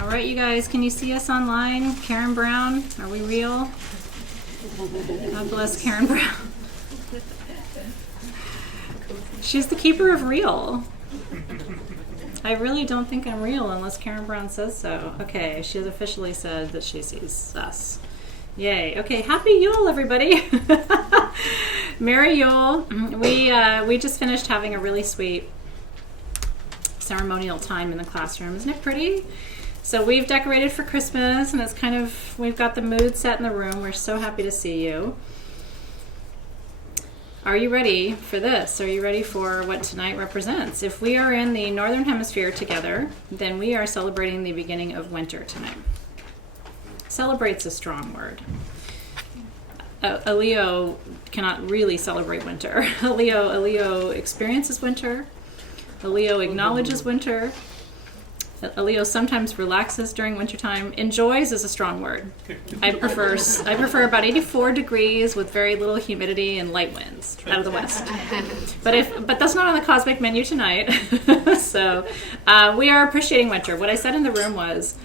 All right, you guys, can you see us online? Karen Brown, are we real? God bless Karen Brown. She's the keeper of real. I really don't think I'm real unless Karen Brown says so. Okay, she has officially said that she sees us. Yay. Okay, happy Yule, everybody. Merry Yule. We just finished having a really sweet ceremonial time in the classroom. Isn't it pretty? So we've decorated for Christmas, and it's kind of, we've got the mood set in the room. We're so happy to see you. Are you ready for this? Are you ready for what tonight represents? If we are in the Northern Hemisphere together, then we are celebrating the beginning of winter tonight. Celebrate's a strong word. A Leo cannot really celebrate winter. A Leo experiences winter. A Leo acknowledges winter. A Leo sometimes relaxes during wintertime. Enjoys is a strong word. I prefer about 84 degrees with very little humidity and light winds out of the west. But that's not on the cosmic menu tonight. So we are appreciating winter. What I said in the room was,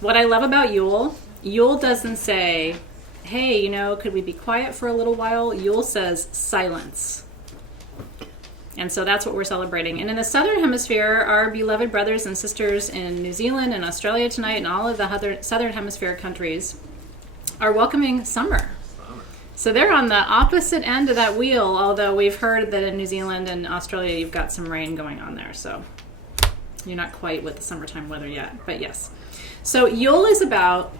what I love about Yule doesn't say, hey, could we be quiet for a little while? Yule says silence. And so that's what we're celebrating. And in the Southern Hemisphere, our beloved brothers and sisters in New Zealand and Australia tonight and all of the other Southern Hemisphere countries are welcoming summer. So they're on the opposite end of that wheel, although we've heard that in New Zealand and Australia you've got some rain going on there. So you're not quite with the summertime weather yet, but yes. So Yule is about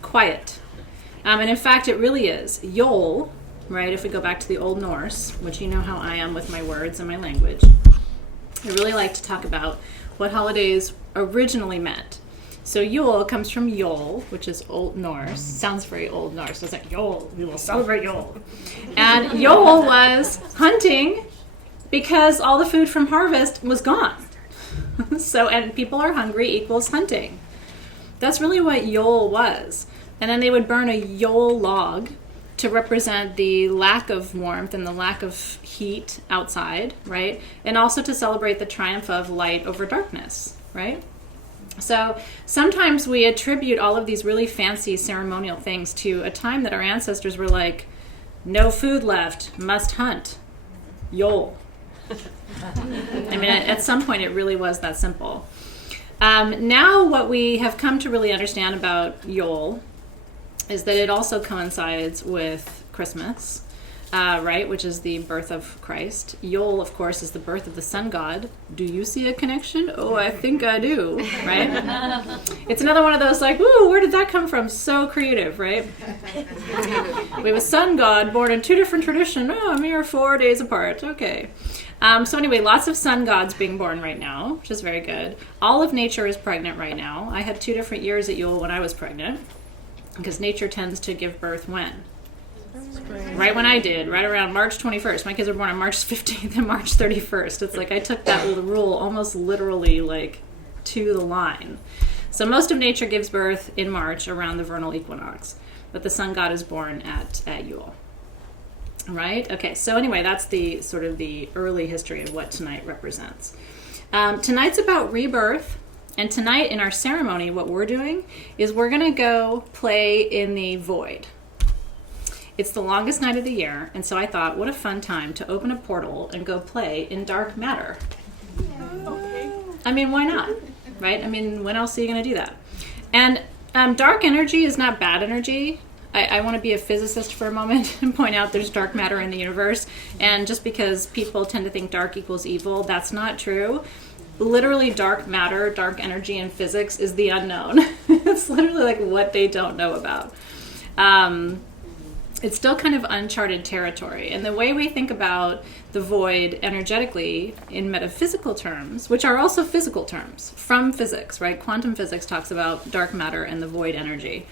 quiet. And in fact, it really is. Yule, right, if we go back to the Old Norse, which you know how I am with my words and my language, I really like to talk about what holidays originally meant. So Yule comes from Yule, which is Old Norse. Sounds very Old Norse. It's like, Yule, we will celebrate Yule. And Yule was hunting because all the food from harvest was gone. And people are hungry equals hunting. That's really what Yule was. And then they would burn a Yule log to represent the lack of warmth and the lack of heat outside, right? And also to celebrate the triumph of light over darkness, right? So sometimes we attribute all of these really fancy ceremonial things to a time that our ancestors were like, no food left, must hunt, Yule. I mean, at some point it really was that simple. Now what we have come to really understand about Yule is that it also coincides with Christmas, right, which is the birth of Christ. Yule, of course, is the birth of the sun god. Do you see a connection? Oh, I think I do, right? It's another one of those like, ooh, where did that come from? So creative, right? We have a sun god born in two different traditions. Oh, a mere 4 days apart. Okay. So anyway, lots of sun gods being born right now, which is very good. All of nature is pregnant right now. I had 2 different years at Yule when I was pregnant, because nature tends to give birth when? Spring. Right when I did, right around March 21st. My kids were born on March 15th and March 31st. It's like I took that rule almost literally like to the line. So most of nature gives birth in March around the vernal equinox, but the sun god is born at Yule. Right? Okay, so anyway, that's the sort of the early history of what tonight represents. Tonight's about rebirth. And tonight in our ceremony, what we're doing is we're going to go play in the void. It's the longest night of the year, and so I thought, what a fun time to open a portal and go play in dark matter. Okay. I mean, why not? Right? I mean, when else are you going to do that? And dark energy is not bad energy. I want to be a physicist for a moment and point out there's dark matter in the universe. And just because people tend to think dark equals evil, that's not true. Literally dark matter, dark energy in physics is the unknown. It's literally like what they don't know about. It's still kind of uncharted territory. And the way we think about the void energetically in metaphysical terms, which are also physical terms from physics, right? Quantum physics talks about dark matter and the void energy.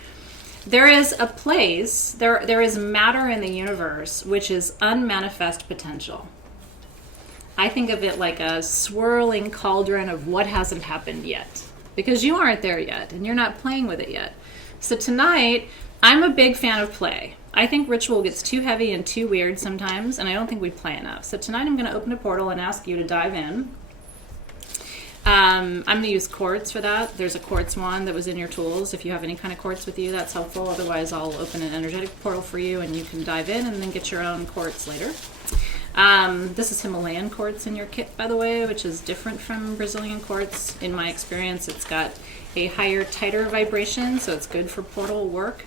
There is a place, there is matter in the universe which is unmanifest potential. I think of it like a swirling cauldron of what hasn't happened yet, because you aren't there yet and you're not playing with it yet. So tonight, I'm a big fan of play. I think ritual gets too heavy and too weird sometimes, and I don't think we play enough. So tonight I'm going to open a portal and ask you to dive in. I'm going to use quartz for that. There's a quartz wand that was in your tools. If you have any kind of quartz with you, that's helpful. Otherwise, I'll open an energetic portal for you, and you can dive in and then get your own quartz later. This is Himalayan quartz in your kit, by the way, which is different from Brazilian quartz. In my experience, it's got a higher, tighter vibration, so it's good for portal work.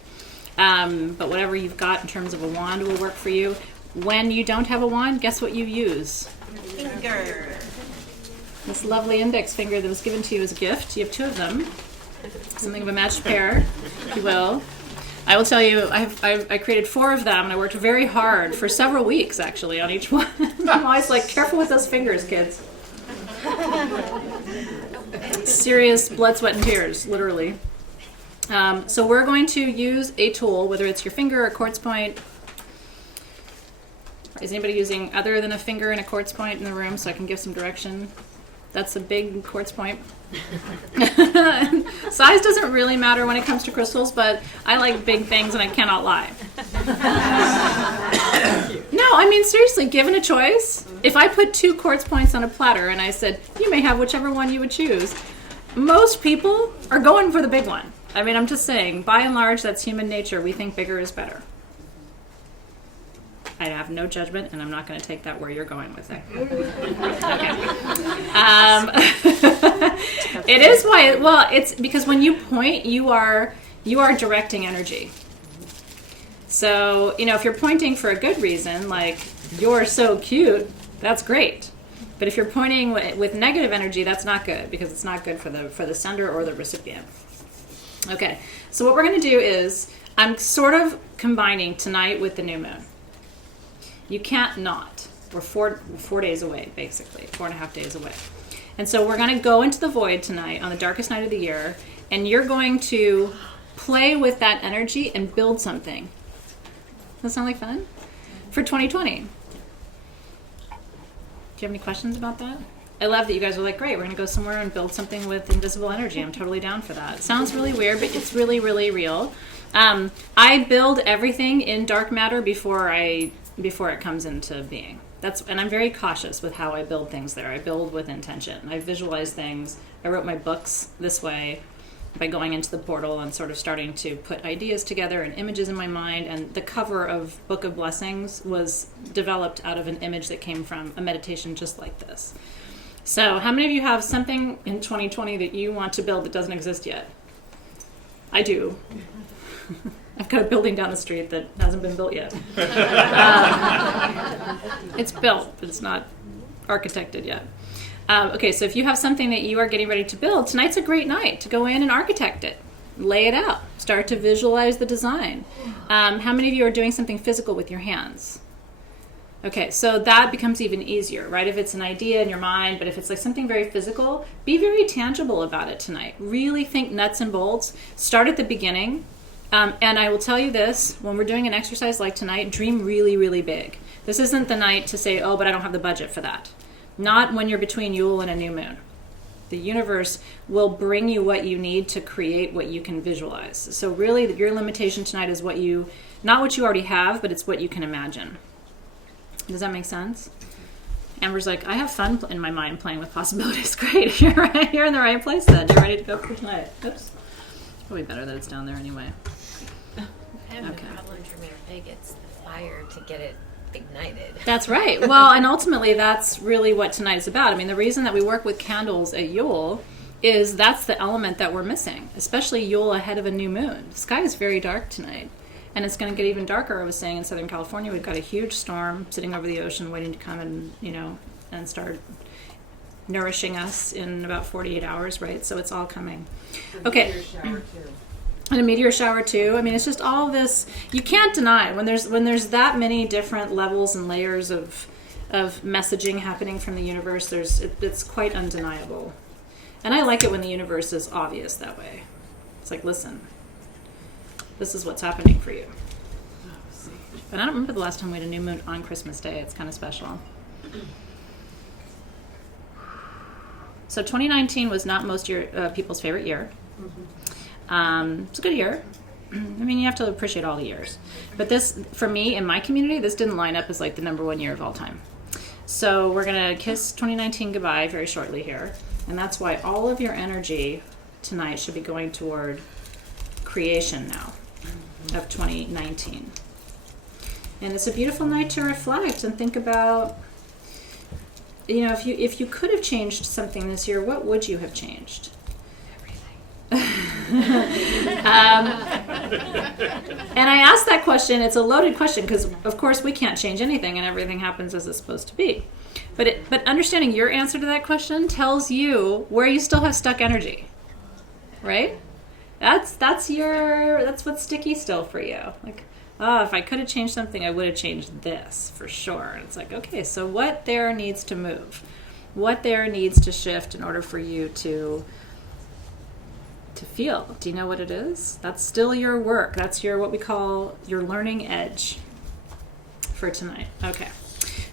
But whatever you've got in terms of a wand will work for you. When you don't have a wand, guess what you use? Finger. This lovely index finger that was given to you as a gift. You have 2 of them. Something of a matched pair, if you will. I will tell you, I created 4 of them, and I worked very hard for several weeks, actually, on each one. I'm always like, careful with those fingers, kids. Serious blood, sweat, and tears, literally. So we're going to use a tool, whether it's your finger or quartz point. Is anybody using other than a finger and a quartz point in the room so I can give some direction? That's a big quartz point. Size doesn't really matter when it comes to crystals, but I like big things and I cannot lie. No, I mean, seriously, given a choice, if I put 2 quartz points on a platter and I said, you may have whichever one you would choose, most people are going for the big one. I mean, I'm just saying, by and large, that's human nature. We think bigger is better. I have no judgment, and I'm not going to take that where you're going with it. Okay. It is why. Well, it's because when you point, you are directing energy. So if you're pointing for a good reason, like you're so cute, that's great. But if you're pointing with negative energy, that's not good because it's not good for the sender or the recipient. Okay. So what we're going to do is I'm sort of combining tonight with the new moon. You can't not. We're four days away, basically, 4.5 days away. And so we're going to go into the void tonight on the darkest night of the year, and you're going to play with that energy and build something. Does that sound like fun? For 2020. Do you have any questions about that? I love that you guys are like, great, we're going to go somewhere and build something with invisible energy. I'm totally down for that. It sounds really weird, but it's really, really real. I build everything in dark matter before it comes into being. And I'm very cautious with how I build things there. I build with intention. I visualize things. I wrote my books this way by going into the portal and sort of starting to put ideas together and images in my mind. And the cover of Book of Blessings was developed out of an image that came from a meditation just like this. So how many of you have something in 2020 that you want to build that doesn't exist yet? I do. I've got a building down the street that hasn't been built yet. It's built, but it's not architected yet. Okay, so if you have something that you are getting ready to build, tonight's a great night to go in and architect it. Lay it out. Start to visualize the design. How many of you are doing something physical with your hands? Okay, so that becomes even easier, right? If it's an idea in your mind, but if it's like something very physical, be very tangible about it tonight. Really think nuts and bolts. Start at the beginning. And I will tell you this, when we're doing an exercise like tonight, dream really, really big. This isn't the night to say, oh, but I don't have the budget for that. Not when you're between Yule and a new moon. The universe will bring you what you need to create what you can visualize. So really, your limitation tonight is not what you already have, but it's what you can imagine. Does that make sense? Amber's like, I have fun in my mind playing with possibilities. Great, you're in the right place then. You're ready to go for tonight. Oops. Probably better that it's down there anyway. I have no problem dreaming big. It's the fire to get it ignited. That's right. Well, and ultimately that's really what tonight is about. I mean, the reason that we work with candles at Yule is that's the element that we're missing, especially Yule ahead of a new moon. The sky is very dark tonight, and it's going to get even darker. I was saying in Southern California, we've got a huge storm sitting over the ocean waiting to come and start nourishing us in about 48 hours, right? So it's all coming. Okay. And a meteor shower too. I mean, it's just all this. You can't deny when there's that many different levels and layers of messaging happening from the universe. It's quite undeniable, and I like it when the universe is obvious that way. It's like, listen, this is what's happening for you. But I don't remember the last time we had a new moon on Christmas Day. It's kind of special. So 2019 was not most people's favorite year. It's a good year. I mean, you have to appreciate all the years. But this, for me, in my community, this didn't line up as like the number one year of all time. So we're going to kiss 2019 goodbye very shortly here. And that's why all of your energy tonight should be going toward creation now of 2019. And it's a beautiful night to reflect and think about, if you could have changed something this year, what would you have changed? And I asked that question. It's a loaded question because, of course, we can't change anything and everything happens as it's supposed to be. But understanding your answer to that question tells you where you still have stuck energy, right? That's what's sticky still for you. Like, if I could have changed something, I would have changed this for sure. And it's like, okay, so what there needs to move? What there needs to shift in order for you to feel? Do you know what it is? That's still your work. That's what we call your learning edge for tonight. Okay.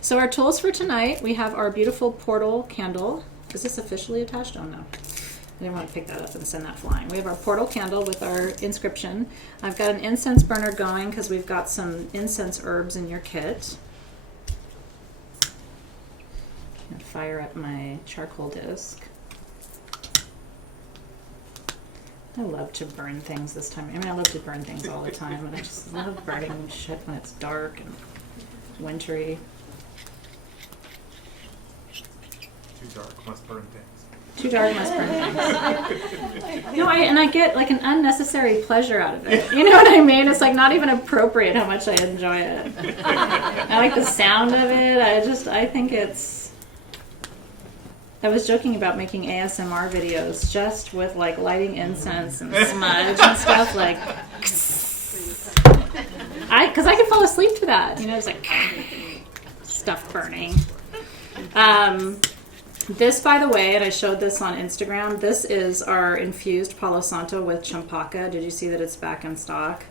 So our tools for tonight, we have our beautiful portal candle. Is this officially attached? Oh no. I didn't want to pick that up and send that flying. We have our portal candle with our inscription. I've got an incense burner going because we've got some incense herbs in your kit. And fire up my charcoal disc. I love to burn things this time. I love to burn things all the time, and I just love burning shit when it's dark and wintry. Too dark must burn things. Too dark must burn things. I get like an unnecessary pleasure out of it. You know what I mean? It's like not even appropriate how much I enjoy it. I like the sound of it. I think it's... I was joking about making ASMR videos just with like lighting incense and smudge and stuff like... Because I could fall asleep to that. It's like stuff burning. This, by the way, and I showed this on Instagram, this is our infused Palo Santo with champaca. Did you see that it's back in stock?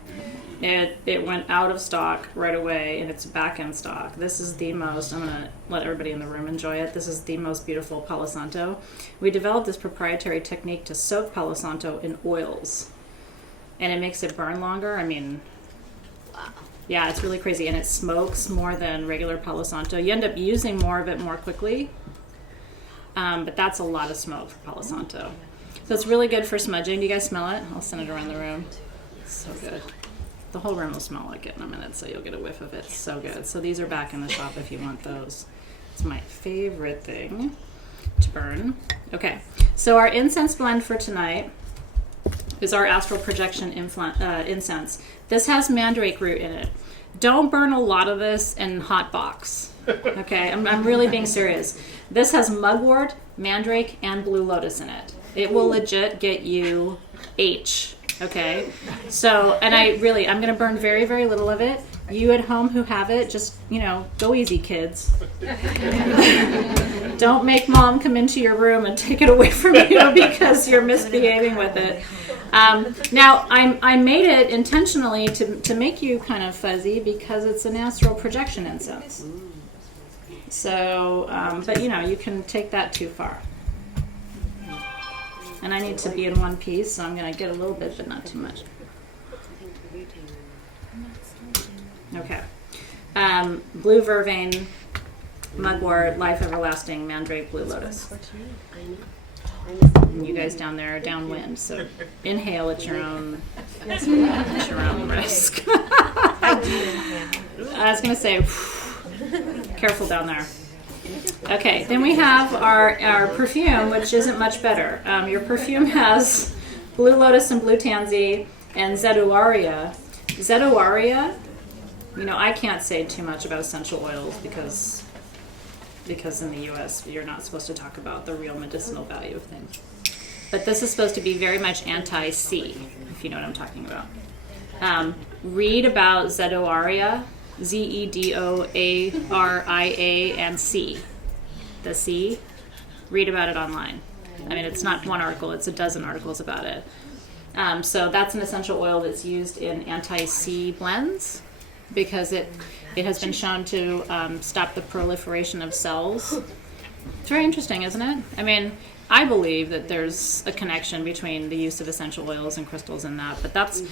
It went out of stock right away, and it's back in stock. This is the most, I'm going to let everybody in the room enjoy it. This is the most beautiful Palo Santo. We developed this proprietary technique to soak Palo Santo in oils, and it makes it burn longer. Wow. Yeah, it's really crazy, and it smokes more than regular Palo Santo. You end up using more of it more quickly. But that's a lot of smoke for Palo Santo. So it's really good for smudging. Do you guys smell it? I'll send it around the room. It's so good. The whole room will smell like it in a minute, so you'll get a whiff of it. It's so good. So these are back in the shop if you want those. It's my favorite thing to burn. Okay, so our incense blend for tonight is our astral projection incense. This has mandrake root in it. Don't burn a lot of this in hot box. Okay, I'm really being serious. This has mugwort, mandrake, and blue lotus in it. It will legit get you H. Okay, so, and I'm going to burn very, very little of it. You at home who have it, just, go easy, kids. Don't make mom come into your room and take it away from you because you're misbehaving with it. Now, I made it intentionally to make you kind of fuzzy because it's an astral projection incense. So, but you can take that too far. And I need to be in one piece, so I'm going to get a little bit, but not too much. Okay. Blue vervain, mugwort, life everlasting, mandrake, blue lotus. And you guys down there are downwind, so inhale at your own risk. I was going to say, careful down there. Okay, then we have our perfume, which isn't much better. Your perfume has blue lotus and blue tansy and zeduaria. Zeduaria, I can't say too much about essential oils because in the U.S. you're not supposed to talk about the real medicinal value of things. But this is supposed to be very much anti-C, if you know what I'm talking about. Read about zeduaria. Zedoaria and C. The C. Read about it online. It's not one article, it's a dozen articles about it. So that's an essential oil that's used in anti-C blends because it has been shown to stop the proliferation of cells. It's very interesting, isn't it? I believe that there's a connection between the use of essential oils and crystals and that, but that's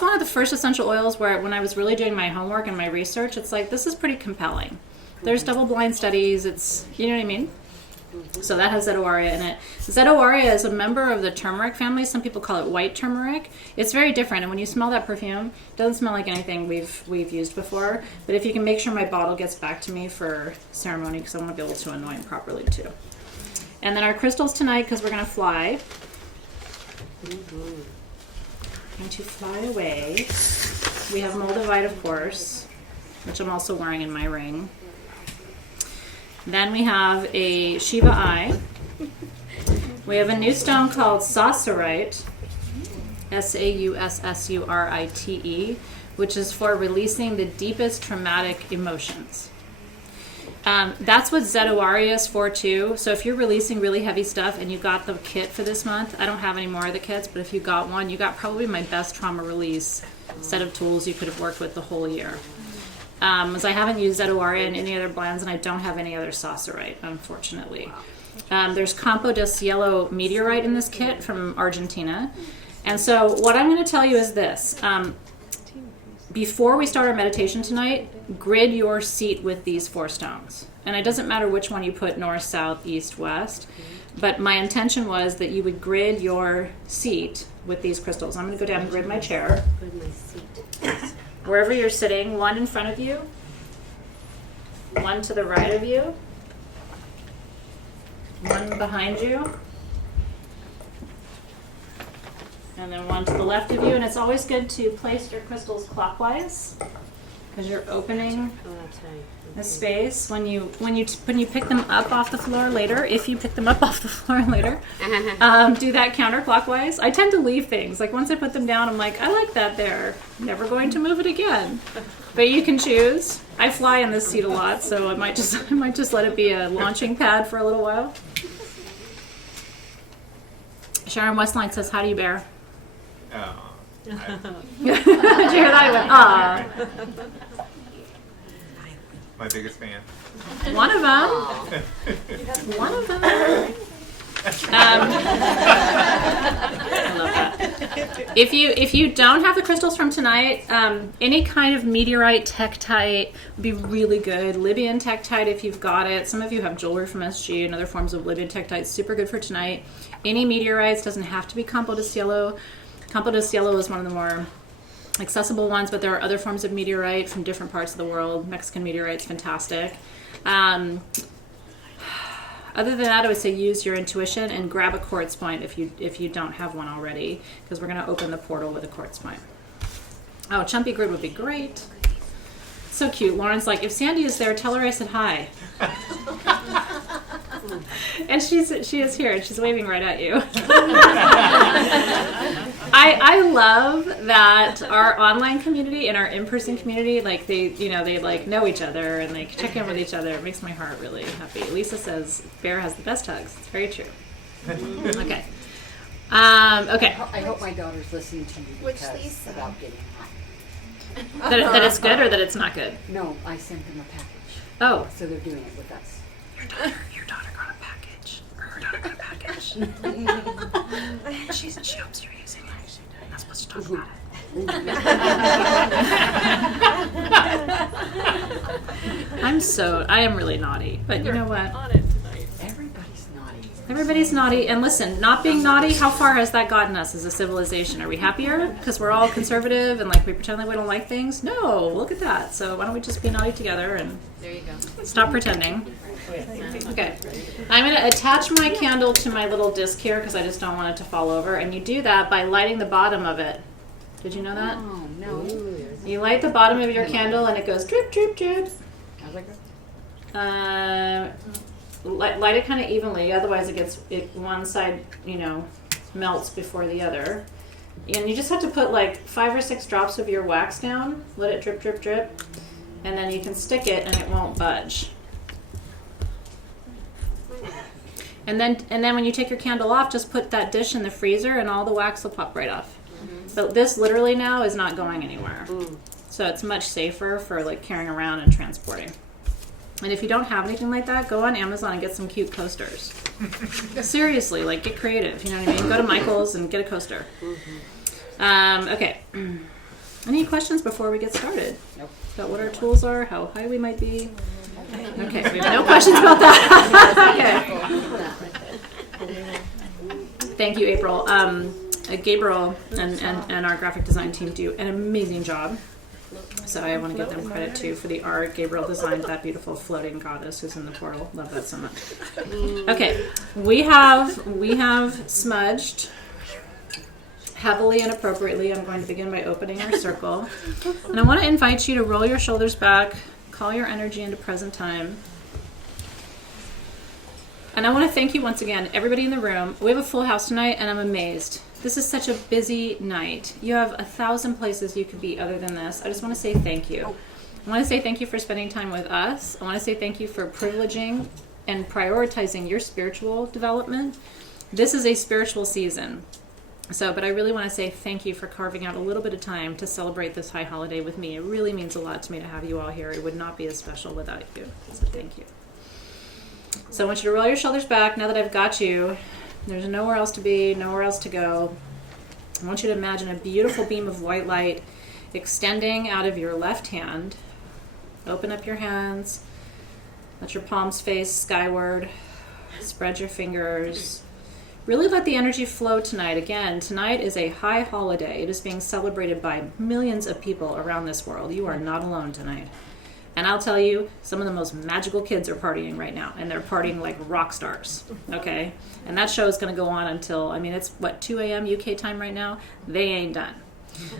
one of the first essential oils where when I was really doing my homework and my research, it's like, this is pretty compelling. There's double-blind studies. It's, you know what I mean? So that has Zedoaria in it. Zedoaria is a member of the turmeric family. Some people call it white turmeric. It's very different, and when you smell that perfume, it doesn't smell like anything we've used before. But if you can make sure my bottle gets back to me for ceremony, because I want to be able to anoint properly too. And then our crystals tonight, because we're going to fly. Going to fly away. We have Moldavite, of course, which I'm also wearing in my ring. Then we have a Shiva eye. We have a new stone called Saussurite, Saussurite, which is for releasing the deepest traumatic emotions. That's what Zedoaria is for too. So if you're releasing really heavy stuff and you got the kit for this month, I don't have any more of the kits, but if you got one, you got probably my best trauma release set of tools you could have worked with the whole year. As I haven't used Zedoaria in any other blends, and I don't have any other Saussurite, unfortunately. There's Campo del Cielo meteorite in this kit from Argentina. And so what I'm going to tell you is this. Before we start our meditation tonight, grid your seat with these 4 stones. And it doesn't matter which one you put, north, south, east, west. But my intention was that you would grid your seat with these crystals. I'm going to go down and grid my chair. Wherever you're sitting, one in front of you, one to the right of you, one behind you, and then one to the left of you. And it's always good to place your crystals clockwise because you're opening the space when you pick them up off the floor later. If you pick them up off the floor later, do that counterclockwise. I tend to leave things like once I put them down, I'm like, I like that there. Never going to move it again. But you can choose. I fly in this seat a lot, so I might just let it be a launching pad for a little while. Sharon Westline says, "How do you bear?" Did you hear that? I went, "Ah." My biggest fan. One of them. One of them. I love that. If you don't have the crystals from tonight, any kind of meteorite, tektite would be really good. Libyan tektite if you've got it. Some of you have jewelry from SG and other forms of Libyan tektite. Super good for tonight. Any meteorites, doesn't have to be Campo de Cielo. Campo de Cielo is one of the more accessible ones, but there are other forms of meteorite from different parts of the world. Mexican meteorite's fantastic. Other than that, I would say use your intuition and grab a quartz point if you don't have one already, because we're going to open the portal with a quartz point. Oh, Chumpy Grid would be great. So cute. Lauren's like, if Sandy is there, tell her I said hi. And she is here, and she's waving right at you. I love that our online community and our in-person community, like they like know each other and like check in with each other. It makes my heart really happy. Lisa says Bear has the best hugs. It's very true. Okay. Okay. I hope my daughter's listening to you because about getting high. That it's good or that it's not good? No, I sent them a package. Oh. So they're doing it with us. Your daughter got a package. Or her daughter got a package. She hopes you're using it. I'm not supposed to talk about it. I am really naughty. But you know what? Everybody's naughty. Everybody's naughty. And listen, not being naughty, how far has that gotten us as a civilization? Are we happier? Because we're all conservative and like we pretend like we don't like things? No, look at that. So why don't we just be naughty together and There you go. stop pretending? Okay. I'm going to attach my candle to my little disc here because I just don't want it to fall over. And you do that by lighting the bottom of it. Did you know that? Oh, no. You light the bottom of your candle and it goes drip, drip, drip. How's that go? Light it kind of evenly, otherwise one side, melts before the other. And you just have to put like 5 or 6 drops of your wax down, let it drip, drip, drip, and then you can stick it and it won't budge. And then when you take your candle off, just put that dish in the freezer and all the wax will pop right off. So this literally now is not going anywhere. So it's much safer for like carrying around and transporting. And if you don't have anything like that, go on Amazon and get some cute coasters. Seriously, like get creative. You know what I mean? Go to Michael's and get a coaster. Okay. Any questions before we get started? Nope. About what our tools are, how high we might be? Okay, we have no questions about that. Okay. Thank you, April. Gabriel and our graphic design team do an amazing job. So I want to give them credit too for the art. Gabriel designed that beautiful floating goddess who's in the portal. Love that so much. Okay, we have smudged heavily and appropriately. I'm going to begin by opening our circle. And I want to invite you to roll your shoulders back, call your energy into present time. And I want to thank you once again, everybody in the room. We have a full house tonight, and I'm amazed. This is such a busy night. You have 1,000 places you could be other than this. I just want to say thank you. I want to say thank you for spending time with us. I want to say thank you for privileging and prioritizing your spiritual development. This is a spiritual season. But I really want to say thank you for carving out a little bit of time to celebrate this high holiday with me. It really means a lot to me to have you all here. It would not be as special without you. So thank you. So I want you to roll your shoulders back now that I've got you. There's nowhere else to be, nowhere else to go. I want you to imagine a beautiful beam of white light extending out of your left hand. Open up your hands. Let your palms face skyward. Spread your fingers. Really let the energy flow tonight. Again, tonight is a high holiday. It is being celebrated by millions of people around this world. You are not alone tonight. And I'll tell you, some of the most magical kids are partying right now, and they're partying like rock stars, okay? And that show is going to go on until, it's, 2 a.m. UK time right now? They ain't done.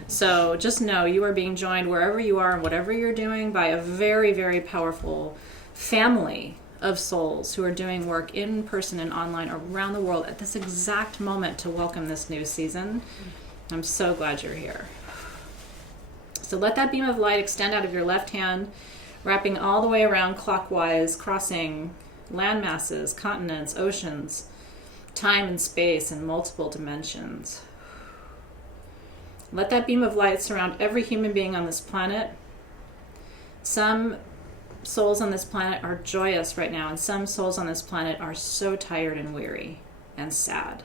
So just know you are being joined wherever you are and whatever you're doing by a very, very powerful family of souls who are doing work in person and online around the world at this exact moment to welcome this new season. I'm so glad you're here. So let that beam of light extend out of your left hand, wrapping all the way around clockwise, crossing land masses, continents, oceans, time and space in multiple dimensions. Let that beam of light surround every human being on this planet. Some souls on this planet are joyous right now, and some souls on this planet are so tired and weary and sad.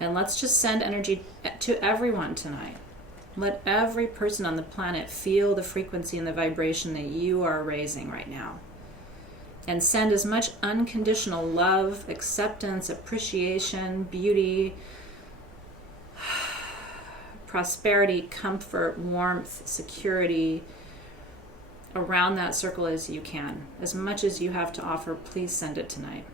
And let's just send energy to everyone tonight. Let every person on the planet feel the frequency and the vibration that you are raising right now. And send as much unconditional love, acceptance, appreciation, beauty, prosperity, comfort, warmth, security around that circle as you can. As much as you have to offer, please send it tonight.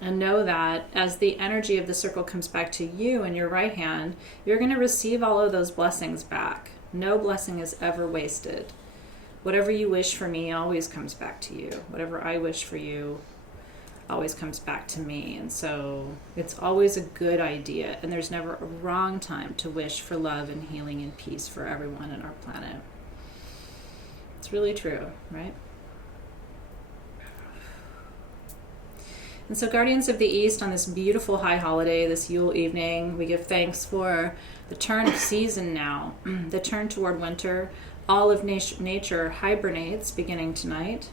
And know that as the energy of the circle comes back to you in your right hand, you're going to receive all of those blessings back. No blessing is ever wasted. Whatever you wish for me always comes back to you. Whatever I wish for you always comes back to me. And so it's always a good idea. And there's never a wrong time to wish for love and healing and peace for everyone on our planet. It's really true, right? And so Guardians of the East, on this beautiful high holiday, this Yule evening, we give thanks for the turn of season now, the turn toward winter. All of nature hibernates beginning tonight.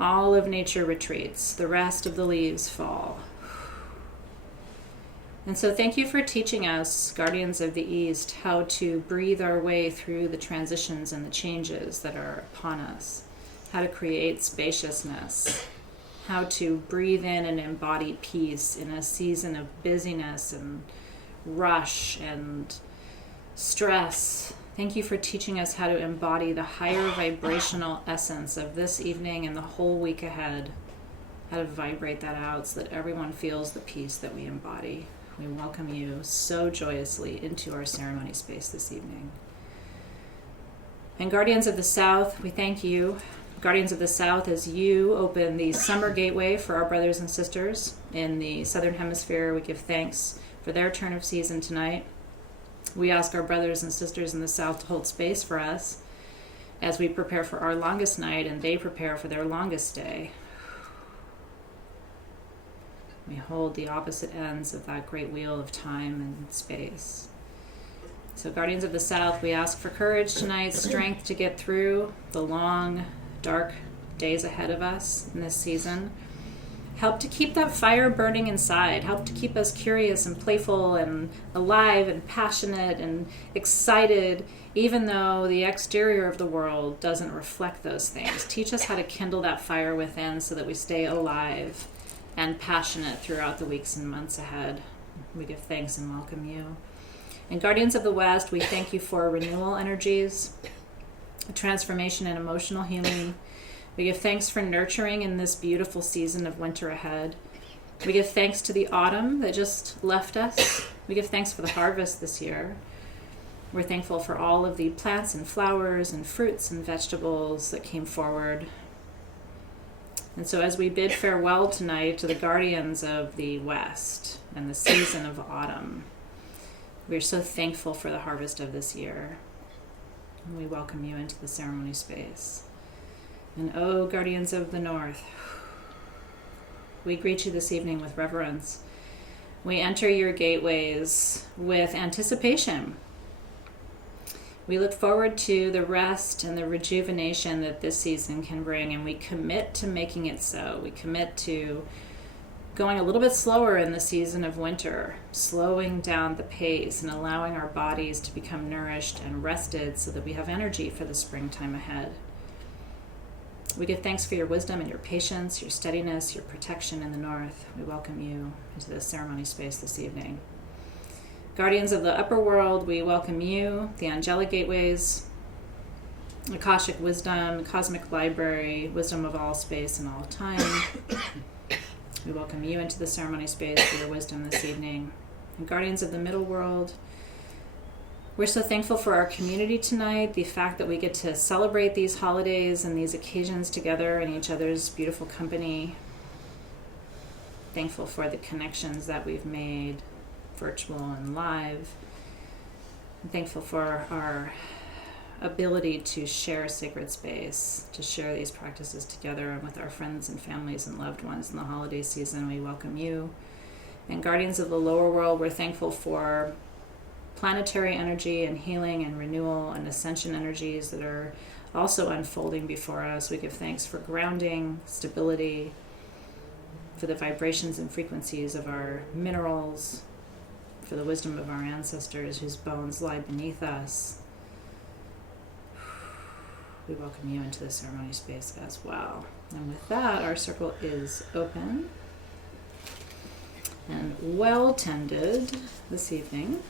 All of nature retreats. The rest of the leaves fall. And so thank you for teaching us, Guardians of the East, how to breathe our way through the transitions and the changes that are upon us, how to create spaciousness, how to breathe in and embody peace in a season of busyness and rush and stress. Thank you for teaching us how to embody the higher vibrational essence of this evening and the whole week ahead, how to vibrate that out so that everyone feels the peace that we embody. We welcome you so joyously into our ceremony space this evening. And Guardians of the South, we thank you. Guardians of the South, as you open the summer gateway for our brothers and sisters in the Southern Hemisphere, we give thanks for their turn of season tonight. We ask our brothers and sisters in the South to hold space for us as we prepare for our longest night and they prepare for their longest day. We hold the opposite ends of that great wheel of time and space. So Guardians of the South, we ask for courage tonight, strength to get through the long, dark days ahead of us in this season, Help to keep that fire burning inside. Help to keep us curious and playful and alive and passionate and excited, even though the exterior of the world doesn't reflect those things. Teach us how to kindle that fire within so that we stay alive and passionate throughout the weeks and months ahead. We give thanks and welcome you. And Guardians of the West, we thank you for renewal energies, transformation and emotional healing. We give thanks for nurturing in this beautiful season of winter ahead. We give thanks to the autumn that just left us. We give thanks for the harvest this year. We're thankful for all of the plants and flowers and fruits and vegetables that came forward. And so as we bid farewell tonight to the guardians of the West and the season of autumn, we're so thankful for the harvest of this year. And we welcome you into the ceremony space. And oh, guardians of the North, we greet you this evening with reverence. We enter your gateways with anticipation. We look forward to the rest and the rejuvenation that this season can bring, and we commit to making it so. We commit to going a little bit slower in the season of winter, slowing down the pace and allowing our bodies to become nourished and rested so that we have energy for the springtime ahead. We give thanks for your wisdom and your patience, your steadiness, your protection in the North. We welcome you into this ceremony space this evening. Guardians of the upper world, we welcome you, the angelic gateways, Akashic wisdom, cosmic library, wisdom of all space and all time. We welcome you into the ceremony space for your wisdom this evening. And guardians of the middle world, we're so thankful for our community tonight, the fact that we get to celebrate these holidays and these occasions together in each other's beautiful company. Thankful for the connections that we've made, virtual and live. I'm thankful for our ability to share sacred space, to share these practices together and with our friends and families and loved ones in the holiday season. We welcome you. And guardians of the lower world, we're thankful for planetary energy and healing and renewal and ascension energies that are also unfolding before us. We give thanks for grounding, stability, for the vibrations and frequencies of our minerals, for the wisdom of our ancestors whose bones lie beneath us. We welcome you into the ceremony space as well. And with that, our circle is open and well tended this evening.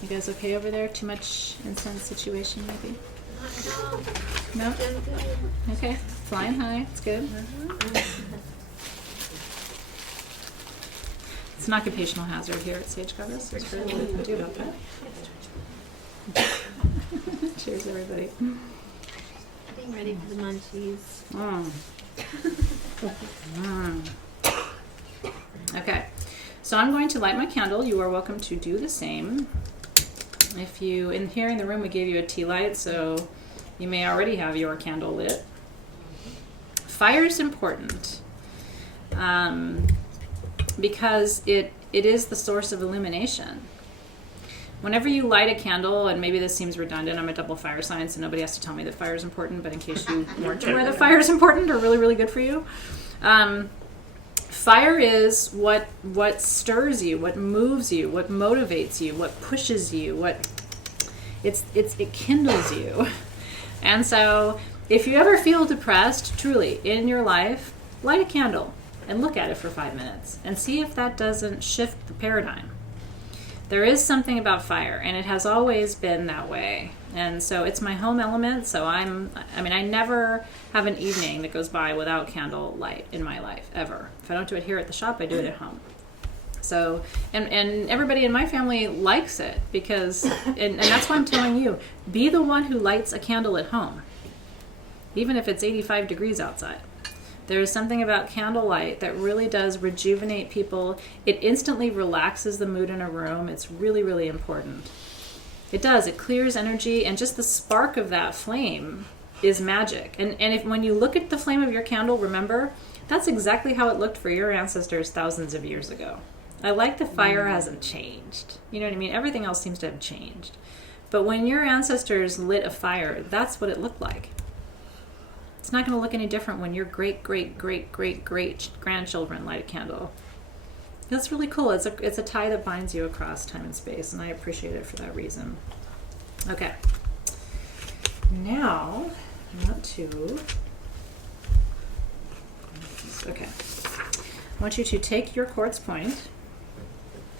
You guys okay over there? Too much incense situation maybe? No? Okay. Flying high. It's good. It's an occupational hazard here at Sage Goddess. There's very little we can do about that. Cheers, everybody. Getting ready for the munchies. Okay. So I'm going to light my candle. You are welcome to do the same. If you, in here in the room, we gave you a tea light, so you may already have your candle lit. Fire is important because it is the source of illumination. Whenever you light a candle, and maybe this seems redundant, I'm a double fire sign, so nobody has to tell me that fire is important, but in case you weren't aware that fire is important or really, really good for you, fire is what stirs you, what moves you, what motivates you, what pushes you, it kindles you. And so if you ever feel depressed, truly, in your life, light a candle and look at it for 5 minutes and see if that doesn't shift the paradigm. There is something about fire, and it has always been that way. And so it's my home element, so I never have an evening that goes by without candle light in my life, ever. If I don't do it here at the shop, I do it at home. So, and everybody in my family likes it because, and that's why I'm telling you, be the one who lights a candle at home, even if it's 85 degrees outside. There is something about candlelight that really does rejuvenate people. It instantly relaxes the mood in a room. It's really, really important. It does. It clears energy, and just the spark of that flame is magic. And when you look at the flame of your candle, remember, that's exactly how it looked for your ancestors thousands of years ago. I like the fire hasn't changed. You know what I mean? Everything else seems to have changed. But when your ancestors lit a fire, that's what it looked like. It's not going to look any different when your great grandchildren light a candle. That's really cool. It's a tie that binds you across time and space, and I appreciate it for that reason. Okay. Now, I want to... Okay. I want you to take your quartz point.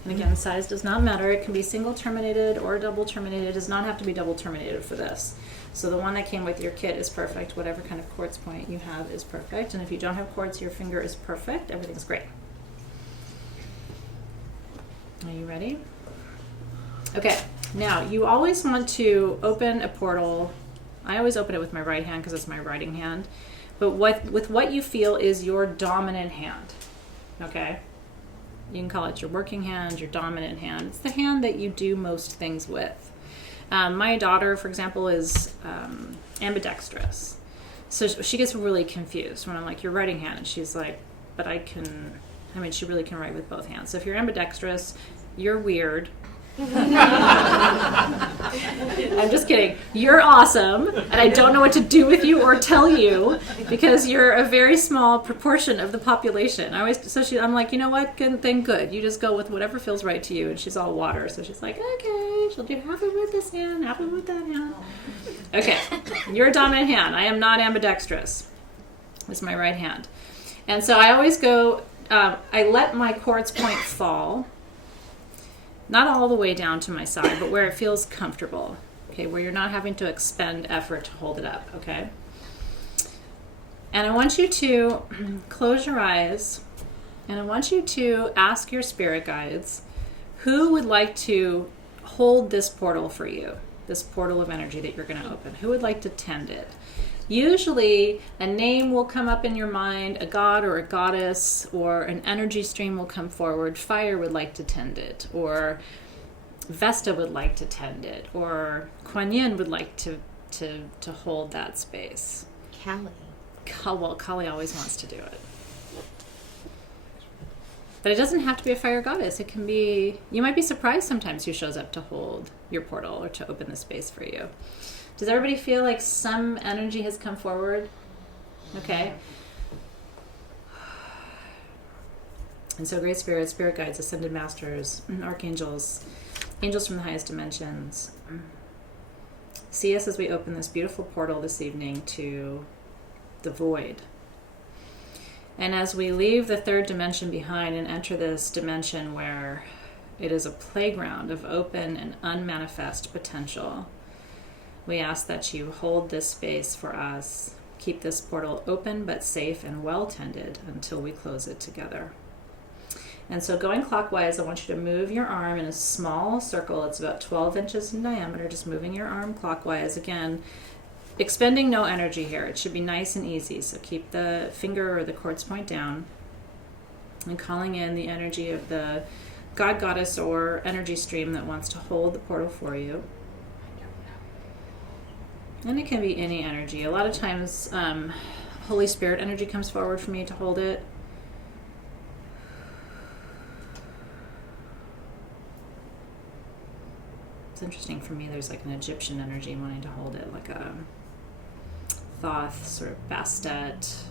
And again, size does not matter. It can be single terminated or double terminated. It does not have to be double terminated for this. So the one that came with your kit is perfect. Whatever kind of quartz point you have is perfect. And if you don't have quartz, your finger is perfect. Everything's great. Are you ready? Okay. Now, you always want to open a portal. I always open it with my right hand because it's my writing hand. But with what you feel is your dominant hand. Okay? You can call it your working hand, your dominant hand. It's the hand that you do most things with. My daughter, for example, is ambidextrous. So she gets really confused when I'm like, your writing hand. And she's like, but she really can write with both hands. So if you're ambidextrous, you're weird. I'm just kidding. You're awesome, and I don't know what to do with you or tell you because you're a very small proportion of the population. I'm like, you know what? Good thing, good. You just go with whatever feels right to you. And she's all water, so she's like, okay, she'll do half of it with this hand, half of it with that hand. Okay, you're a dominant hand. I am not ambidextrous. It's my right hand, and so I always go. I let my quartz point fall. Not all the way down to my side, but where it feels comfortable, okay, where you're not having to expend effort to hold it up, okay? And I want you to close your eyes, and I want you to ask your spirit guides who would like to hold this portal for you, this portal of energy that you're going to open. Who would like to tend it? Usually a name will come up in your mind, a god or a goddess, or an energy stream will come forward. Fire would like to tend it, or Vesta would like to tend it, or Kuan Yin would like to hold that space. Kali. Well, Kali always wants to do it. But it doesn't have to be a fire goddess. It can be, you might be surprised sometimes who shows up to hold your portal or to open the space for you. Does everybody feel like some energy has come forward? Okay. And so great spirits, spirit guides, ascended masters, archangels, angels from the highest dimensions, see us as we open this beautiful portal this evening to the void. And as we leave the third dimension behind and enter this dimension where it is a playground of open and unmanifest potential, we ask that you hold this space for us. Keep this portal open but safe and well tended until we close it together. And so going clockwise, I want you to move your arm in a small circle. It's about 12 inches in diameter, just moving your arm clockwise. Again, expending no energy here. It should be nice and easy. So keep the finger or the quartz point down and calling in the energy of the god, goddess, or energy stream that wants to hold the portal for you. And it can be any energy. A lot of times, Holy Spirit energy comes forward for me to hold it. It's interesting for me, there's like an Egyptian energy wanting to hold it, like a Thoth, sort of Bastet.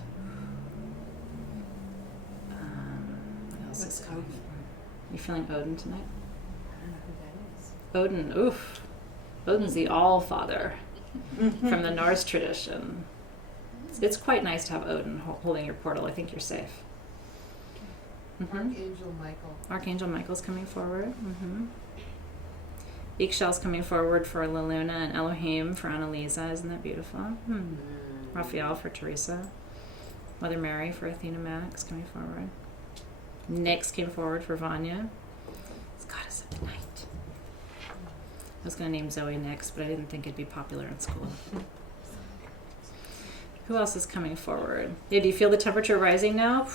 What else is coming? You feeling Odin tonight? I don't know who that is. Odin, oof. Odin's the All-Father from the Norse tradition. It's quite nice to have Odin holding your portal. I think you're safe. Mm-hmm. Archangel Michael. Archangel Michael's coming forward. Mm-hmm. Ixchel's coming forward for Laluna, and Elohim for Annalisa. Isn't that beautiful? Raphael for Teresa. Mother Mary for Athena Max coming forward. Nyx came forward for Vanya. It's Goddess of the Night. I was going to name Zoe Nyx, but I didn't think it'd be popular in school. Who else is coming forward? Yeah, do you feel the temperature rising now?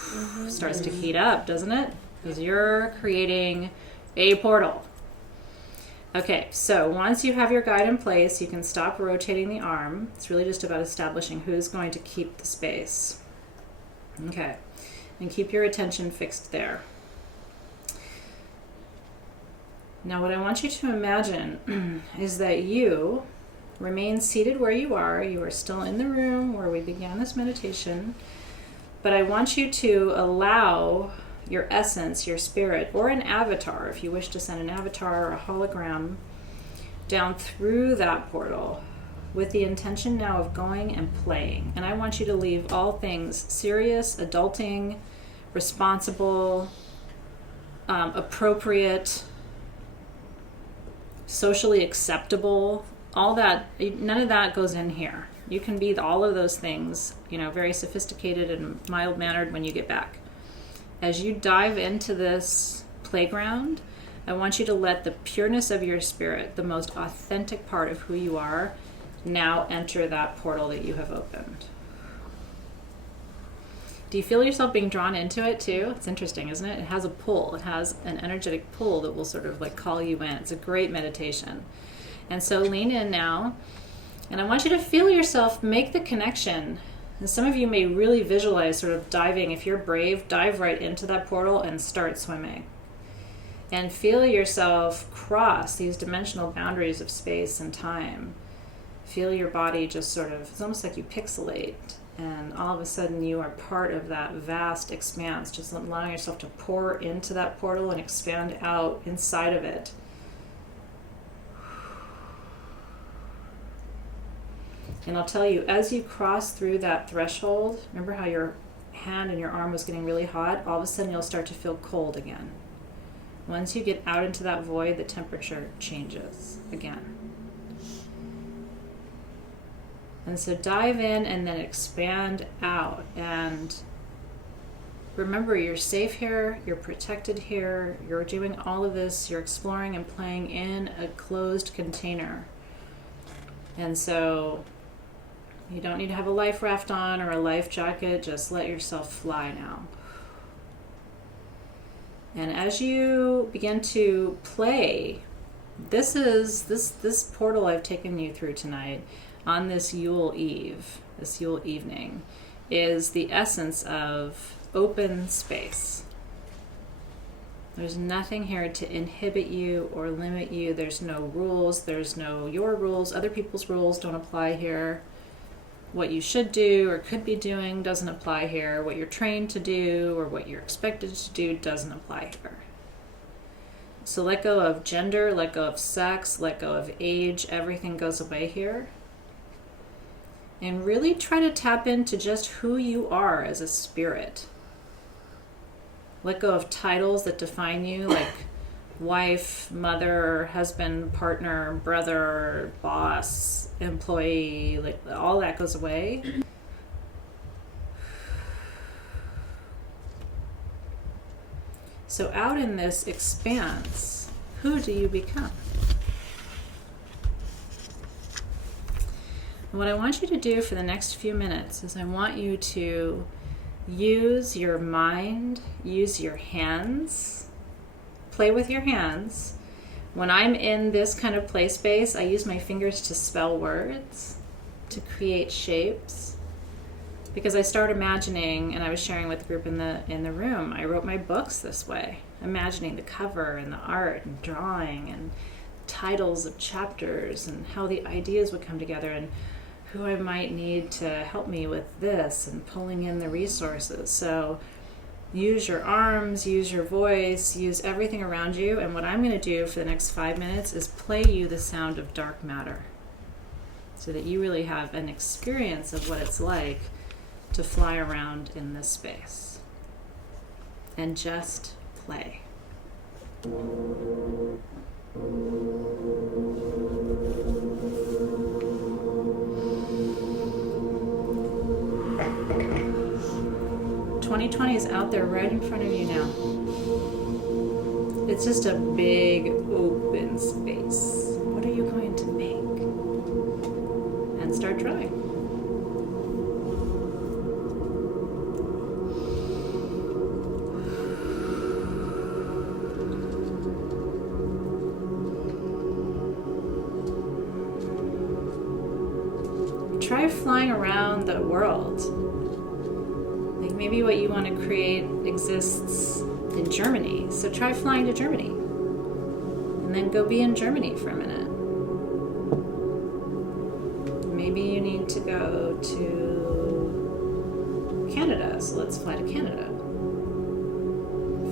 Starts to heat up, doesn't it? Because you're creating a portal. Okay, so once you have your guide in place, you can stop rotating the arm. It's really just about establishing who's going to keep the space. Okay, and keep your attention fixed there. Now what I want you to imagine is that you, remain seated where you are. You are still in the room where we began this meditation. But I want you to allow your essence, your spirit, or an avatar, if you wish to send an avatar or a hologram, down through that portal with the intention now of going and playing. And I want you to leave all things serious, adulting, responsible, appropriate, socially acceptable, all that. None of that goes in here. You can be all of those things, very sophisticated and mild-mannered when you get back. As you dive into this playground, I want you to let the pureness of your spirit, the most authentic part of who you are, now enter that portal that you have opened. Do you feel yourself being drawn into it too? It's interesting, isn't it? It has a pull. It has an energetic pull that will sort of like call you in. It's a great meditation. And so lean in now. And I want you to feel yourself make the connection. And some of you may really visualize sort of diving. If you're brave, dive right into that portal and start swimming. And feel yourself cross these dimensional boundaries of space and time. Feel your body just sort of, it's almost like you pixelate. And all of a sudden you are part of that vast expanse. Just allowing yourself to pour into that portal and expand out inside of it. And I'll tell you, as you cross through that threshold, remember how your hand and your arm was getting really hot? All of a sudden you'll start to feel cold again. Once you get out into that void, the temperature changes again. And so dive in and then expand out. And remember, you're safe here, you're protected here, you're doing all of this, you're exploring and playing in a closed container. And so you don't need to have a life raft on or a life jacket, just let yourself fly now. And as you begin to play, this portal I've taken you through tonight on this Yule Eve, this Yule evening, is the essence of open space. There's nothing here to inhibit you or limit you. There's no rules. There's no your rules. Other people's rules don't apply here. What you should do or could be doing doesn't apply here. What you're trained to do or what you're expected to do doesn't apply here. So let go of gender, let go of sex, let go of age. Everything goes away here. And really try to tap into just who you are as a spirit. Let go of titles that define you, like wife, mother, husband, partner, brother, boss, employee, like all that goes away. So out in this expanse, who do you become? And what I want you to do for the next few minutes is I want you to use your mind, use your hands, play with your hands. When I'm in this kind of play space, I use my fingers to spell words, to create shapes. Because I start imagining, and I was sharing with the group in the room, I wrote my books this way, imagining the cover and the art and drawing and titles of chapters and how the ideas would come together and who I might need to help me with this and pulling in the resources. So use your arms, use your voice, use everything around you. And what I'm going to do for the next 5 minutes is play you the sound of dark matter so that you really have an experience of what it's like to fly around in this space. And just play. '2020 is out there right in front of you now. It's just a big open space. What are you going to make? And start trying. Try flying around the world. Like maybe what you want to create exists in Germany. So try flying to Germany. And then go be in Germany for a minute. go to Canada, so let's fly to Canada.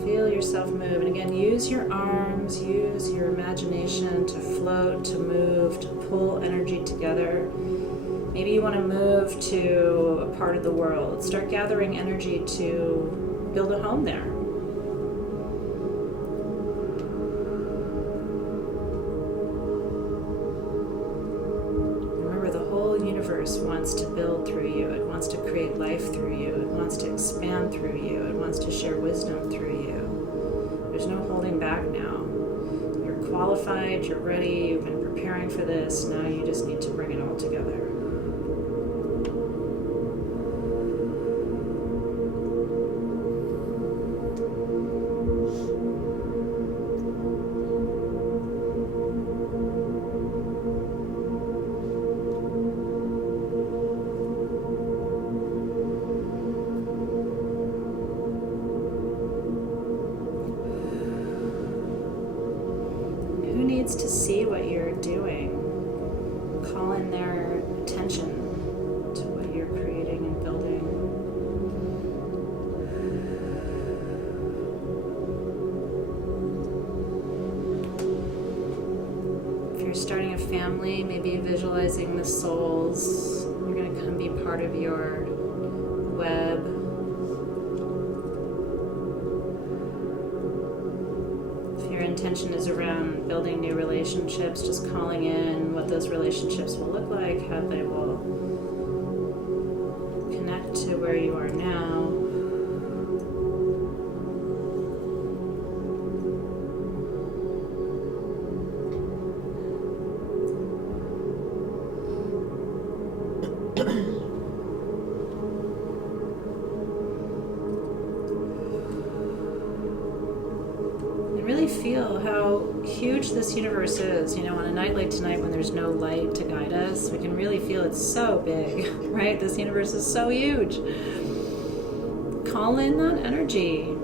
Feel yourself move, and again, use your arms, use your imagination to float, to move, to pull energy together. Maybe you want to move to a part of the world. Start gathering energy to build a home there. Remember, the whole universe wants to build through you. It wants to create life through you. It wants to expand through you. It wants to share wisdom through you. There's no holding back now. You're qualified, you're ready, you've been preparing for this. Now you just need to bring it all together. To see what you're doing. Call in their attention to what you're creating and building. If you're starting a family, maybe visualizing the souls. You're going to come be part of your web. Intention is around building new relationships, just calling in what those relationships will look like, how they will connect to where you are now. Feel how huge this universe is. You know, on a night like tonight when there's no light to guide us, we can really feel it's so big, right? This universe is so huge. Call in that energy.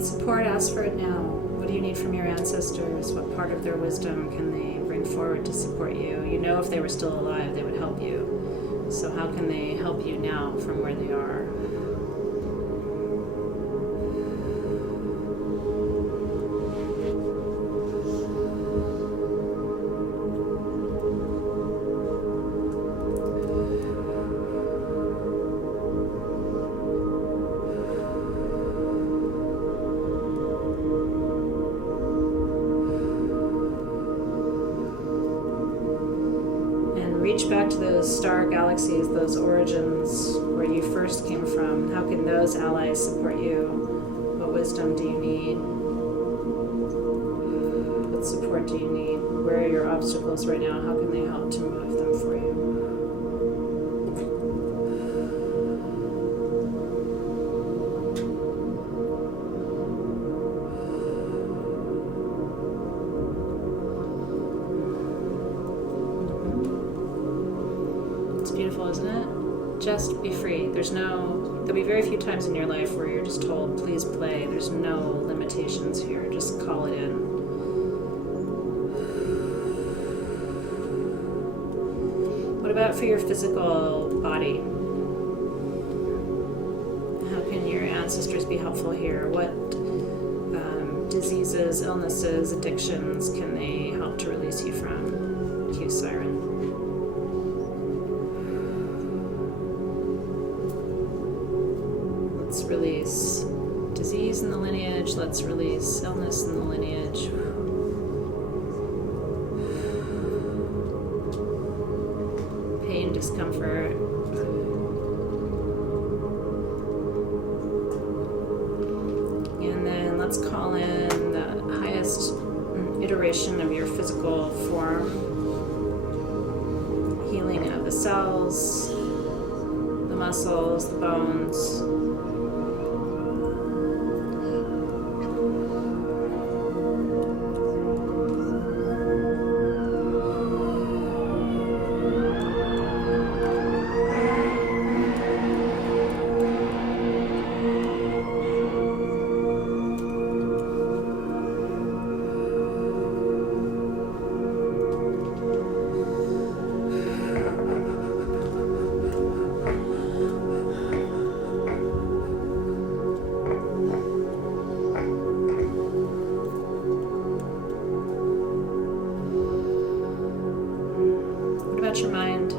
Support, ask for it now. What do you need from your ancestors? What part of their wisdom can they bring forward to support you? You know, if they were still alive, they would help you. So how can they help you now from where they are? Reach back to those star galaxies, those origins where you first came from. How can those allies support you? What wisdom do you need? What support do you need? Where are your obstacles right now? How can they help to move them for you? Beautiful, isn't it? Just be free. There'll be very few times in your life where you're just told, please play. There's no limitations here. Just call it in. What about for your physical body? How can your ancestors be helpful here? What diseases, illnesses, addictions can they help to release you from? Cue siren. Let's release disease in the lineage. Let's release illness in the lineage. Pain, discomfort. And then let's call in the highest iteration of your physical form. Healing of the cells, the muscles, the bones. Your mind. How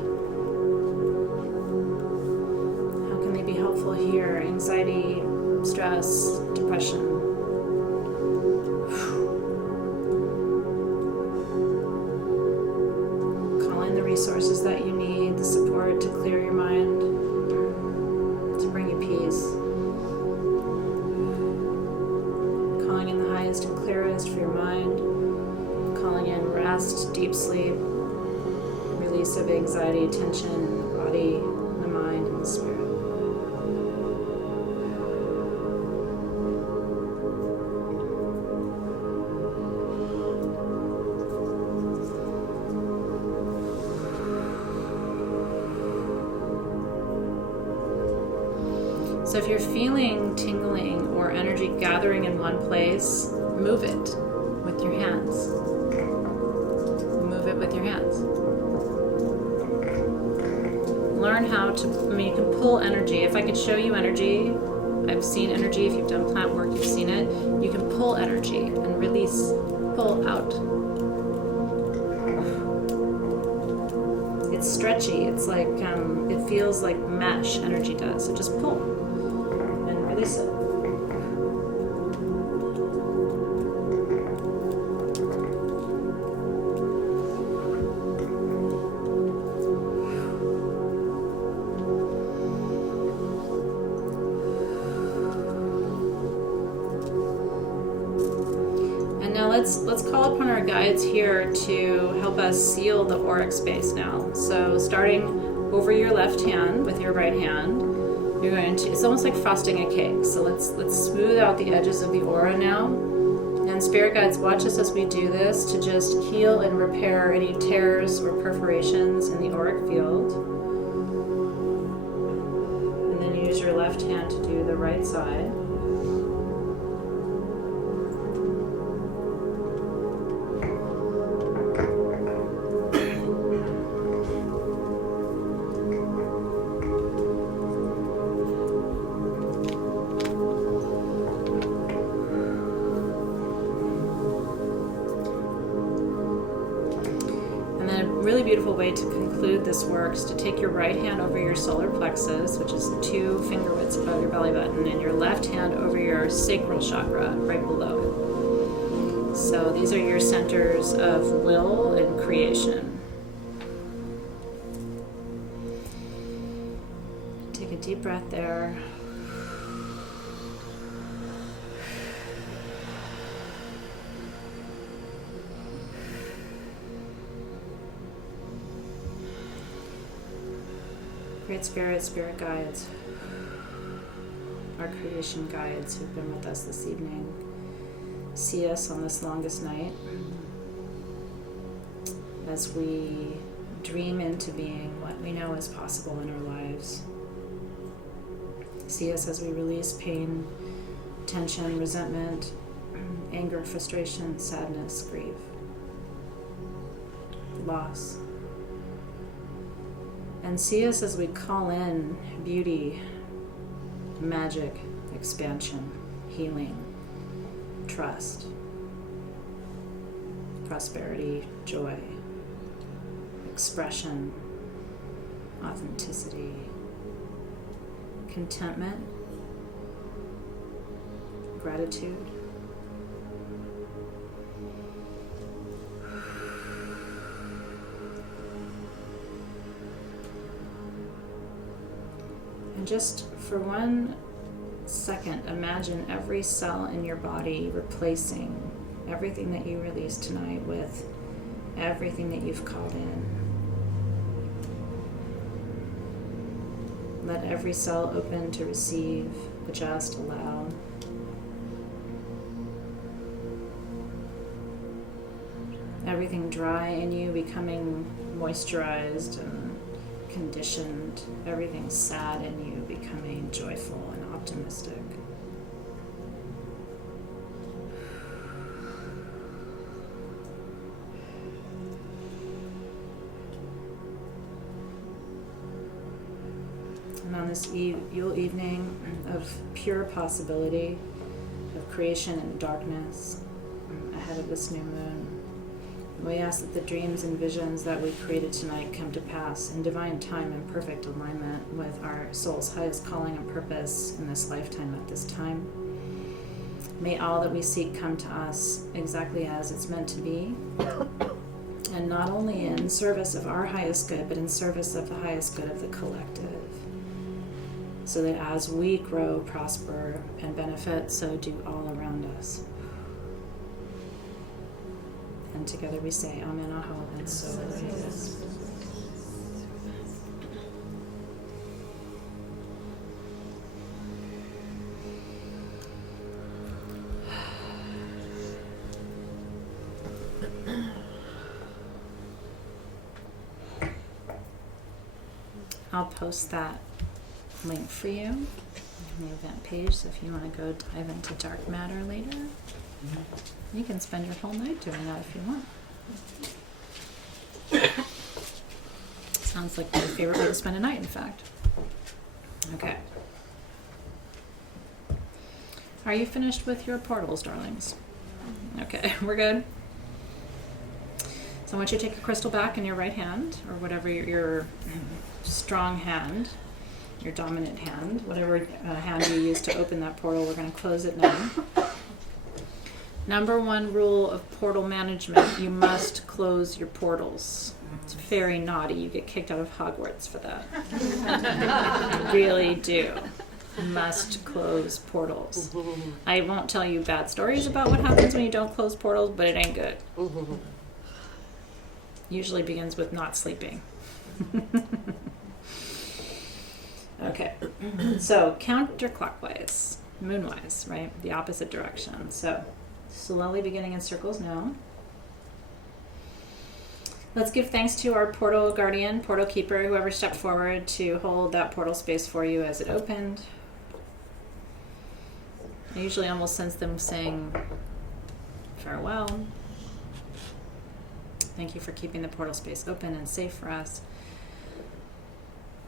can they be helpful here? Anxiety, stress, depression. Call in the resources that you need, the support to clear your mind, to bring you peace. Calling in the highest and clearest for your mind. Calling in rest, deep sleep. Release of anxiety, tension in the body, the mind, and the spirit. So if you're feeling tingling or energy gathering in one place, move it with your hands. Move it with your hands. Learn how to, you can pull energy. If I could show you energy, I've seen energy. If you've done plant work, you've seen it. You can pull energy and release, pull out. It's stretchy. It's like, it feels like mesh energy does. So just pull and release it. Let's call upon our guides here to help us seal the auric space now. So starting over your left hand with your right hand, you're going to, it's almost like frosting a cake. So let's smooth out the edges of the aura now. And spirit guides, watch us as we do this to just heal and repair any tears or perforations in the auric field. And then use your left hand to do the right side. Really beautiful way to conclude this work is to take your right hand over your solar plexus, which is 2 finger widths above your belly button, and your left hand over your sacral chakra, right below it. So these are your centers of will and creation. Take a deep breath there. Great Spirit, Spirit Guides, our creation guides who've been with us this evening, see us on this longest night as we dream into being what we know is possible in our lives. See us as we release pain, tension, resentment, anger, frustration, sadness, grief, loss. And see us as we call in beauty, magic, expansion, healing, trust, prosperity, joy, expression, authenticity, contentment, gratitude. And just for 1 second, imagine every cell in your body replacing everything that you released tonight with everything that you've called in. Let every cell open to receive, adjust, allow. Everything dry in you becoming moisturized and conditioned. Everything sad in you becoming joyful and optimistic. And on this Yule evening of pure possibility, of creation and darkness, ahead of this new moon, we ask that the dreams and visions that we created tonight come to pass in divine time and perfect alignment with our soul's highest calling and purpose in this lifetime at this time. May all that we seek come to us exactly as it's meant to be, and not only in service of our highest good, but in service of the highest good of the collective. So that as we grow, prosper, and benefit, so do all around us. And together we say, Amen, Aho, and so it is. I'll post that link for you on the event page, so if you want to go dive into dark matter later, you can spend your whole night doing that if you want. Sounds like my favorite way to spend a night, in fact. Okay. Are you finished with your portals, darlings? Okay, we're good. So I want you to take your crystal back in your right hand, or whatever your strong hand, your dominant hand, whatever hand you use to open that portal. We're going to close it now. Number 1 rule of portal management, you must close your portals. It's very naughty. You get kicked out of Hogwarts for that. You really do. You must close portals. I won't tell you bad stories about what happens when you don't close portals, but it ain't good. Usually begins with not sleeping. Okay, so counterclockwise, moonwise, right? The opposite direction. So slowly beginning in circles now. Let's give thanks to our portal guardian, portal keeper, whoever stepped forward to hold that portal space for you as it opened. I usually almost sense them saying farewell. Thank you for keeping the portal space open and safe for us,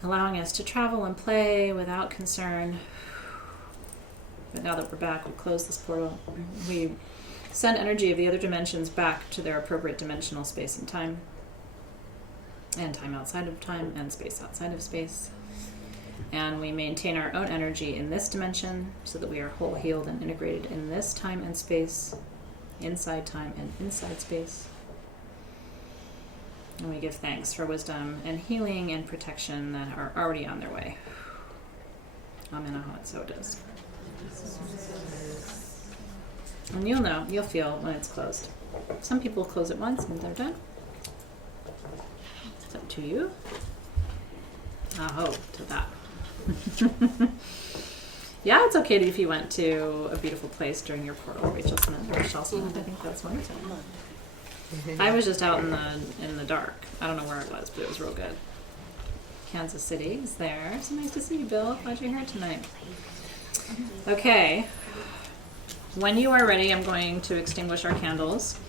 allowing us to travel and play without concern. But now that we're back, we close this portal. We send energy of the other dimensions back to their appropriate dimensional space and time outside of time, and space outside of space. And we maintain our own energy in this dimension so that we are whole, healed, and integrated in this time and space, inside time and inside space. And we give thanks for wisdom and healing and protection that are already on their way. Amen, Aho, and so it is. And you'll know, you'll feel when it's closed. Some people close it once and they're done. It's up to you. Aho, to that. Yeah, it's okay if you went to a beautiful place during your portal, Rachel Smith or Michelle Smith. I think that's wonderful. I was just out in the dark. I don't know where it was, but it was real good. Kansas City is there. So nice to see you, Bill. Glad you're here tonight. Okay. When you are ready, I'm going to extinguish our candles.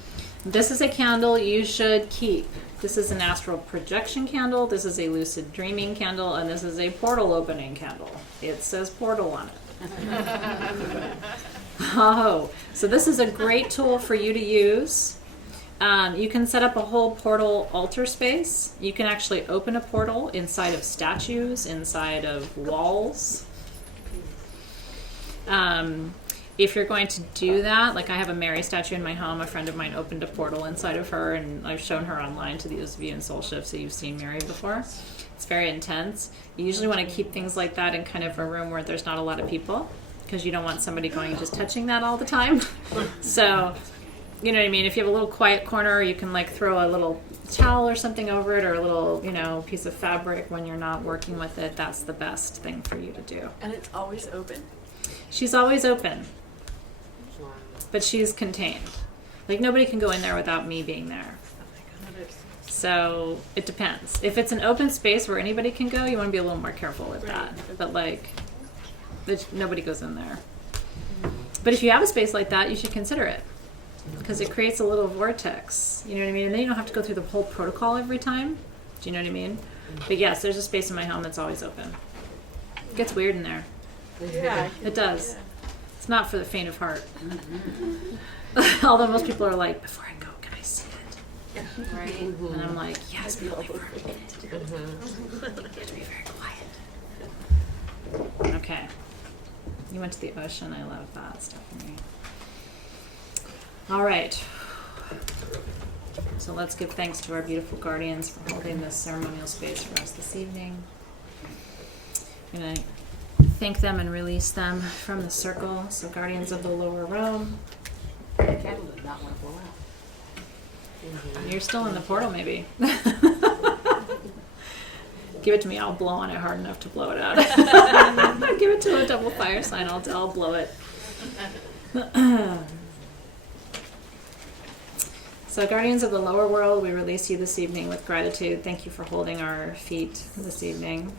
This is a candle you should keep. This is an astral projection candle. This is a lucid dreaming candle, and this is a portal opening candle. It says portal on it. Oh, so this is a great tool for you to use. You can set up a whole portal altar space. You can actually open a portal inside of statues, inside of walls. If you're going to do that, like I have a Mary statue in my home, a friend of mine opened a portal inside of her, and I've shown her online to those of you in Soul Shift, so you've seen Mary before. It's very intense. You usually want to keep things like that in kind of a room where there's not a lot of people, because you don't want somebody going and just touching that all the time. So, you know what I mean? If you have a little quiet corner, you can like throw a little towel or something over it, or a little, piece of fabric when you're not working with it. That's the best thing for you to do. And it's always open? She's always open, but she's contained. Like nobody can go in there without me being there. So it depends. If it's an open space where anybody can go, you want to be a little more careful with that. But nobody goes in there. But if you have a space like that, you should consider it, because it creates a little vortex. You know what I mean? And then you don't have to go through the whole protocol every time. Do you know what I mean? But yes, there's a space in my home that's always open. It gets weird in there. Yeah. It does. It's not for the faint of heart. Although most people are like, before I go, can I see it? Right. And I'm like, yes, but only for a minute. You have to be very quiet. Okay. You went to the ocean. I love that, Stephanie. All right. So let's give thanks to our beautiful guardians for holding this ceremonial space for us this evening. I'm going to thank them and release them from the circle. So guardians of the lower realm. The candle did not want to blow out. You're still in the portal, maybe. Give it to me. I'll blow on it hard enough to blow it out. Give it to a double fire sign. I'll blow it. So, guardians of the lower world, we release you this evening with gratitude. Thank you for holding our feet this evening.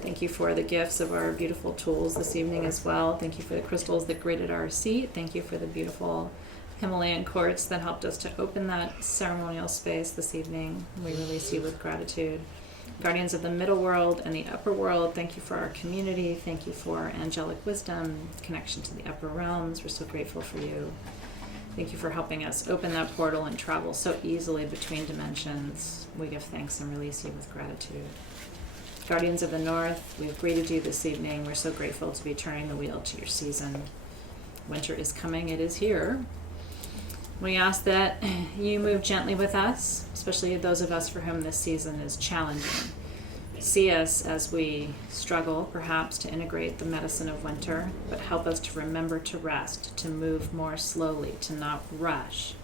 Thank you for the gifts of our beautiful tools this evening as well. Thank you for the crystals that gridded our seat. Thank you for the beautiful Himalayan quartz that helped us to open that ceremonial space this evening. We release you with gratitude. Guardians of the middle world and the upper world, thank you for our community. Thank you for angelic wisdom, connection to the upper realms. We're so grateful for you. Thank you for helping us open that portal and travel so easily between dimensions. We give thanks and release you with gratitude. Guardians of the North, we've greeted you this evening. We're so grateful to be turning the wheel to your season. Winter is coming. It is here. We ask that you move gently with us, especially those of us for whom this season is challenging. See us as we struggle, perhaps, to integrate the medicine of winter, but help us to remember to rest, to move more slowly, to not rush.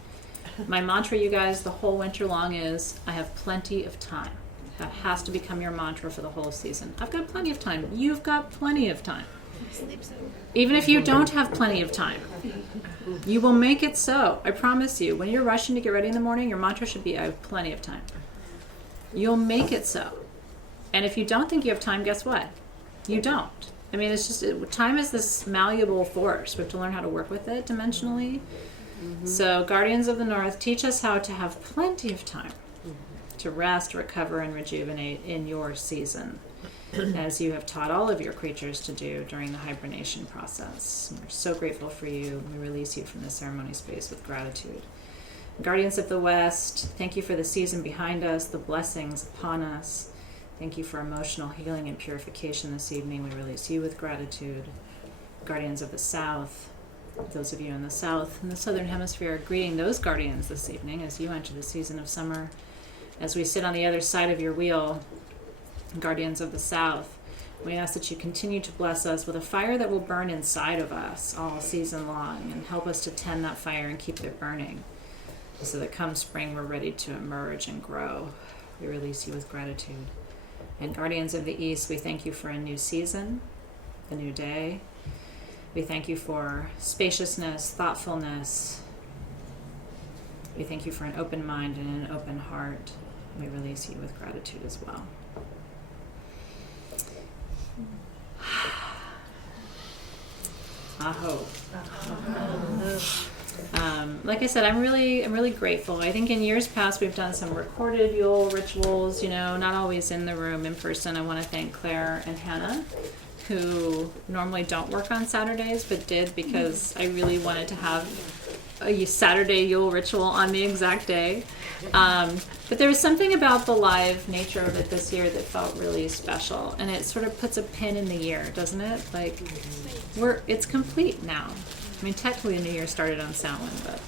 My mantra, you guys, the whole winter long is, I have plenty of time. That has to become your mantra for the whole season. I've got plenty of time. You've got plenty of time. Even if you don't have plenty of time, you will make it so. I promise you. When you're rushing to get ready in the morning, your mantra should be, I have plenty of time. You'll make it so. And if you don't think you have time, guess what? You don't. I mean, it's just, time is this malleable force. We have to learn how to work with it dimensionally. So, Guardians of the North, teach us how to have plenty of time to rest, recover, and rejuvenate in your season, as you have taught all of your creatures to do during the hibernation process. We're so grateful for you. We release you from the ceremony space with gratitude. Guardians of the West, thank you for the season behind us, the blessings upon us. Thank you for emotional healing and purification this evening. We release you with gratitude. Guardians of the South, those of you in the South, in the Southern Hemisphere, are greeting those guardians this evening as you enter the season of summer. As we sit on the other side of your wheel, Guardians of the South, we ask that you continue to bless us with a fire that will burn inside of us all season long, and help us to tend that fire and keep it burning, so that come spring we're ready to emerge and grow. We release you with gratitude. And Guardians of the East, we thank you for a new season, a new day. We thank you for spaciousness, thoughtfulness. We thank you for an open mind and an open heart. We release you with gratitude as well. Aho. Like I said, I'm really grateful. I think in years past we've done some recorded Yule rituals, not always in the room in person. I want to thank Claire and Hannah who normally don't work on Saturdays, but did because I really wanted to have a Saturday Yule Ritual on the exact day. But there was something about the live nature of it this year that felt really special, and it sort of puts a pin in the year, doesn't it? Like, it's complete now. I mean, technically the new year started on Samhain, but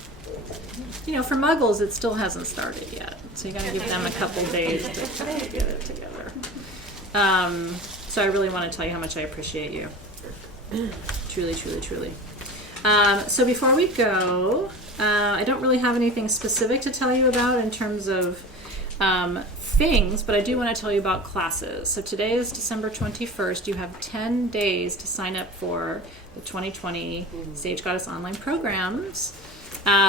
you know, for Muggles it still hasn't started yet, so you gotta give them a couple days to kind of get it together. So I really want to tell you how much I appreciate you. Truly, truly, truly. So before we go, I don't really have anything specific to tell you about in terms of things, but I do want to tell you about classes. So today is December 21st. You have 10 days to sign up for the 2020 Sage Goddess online programs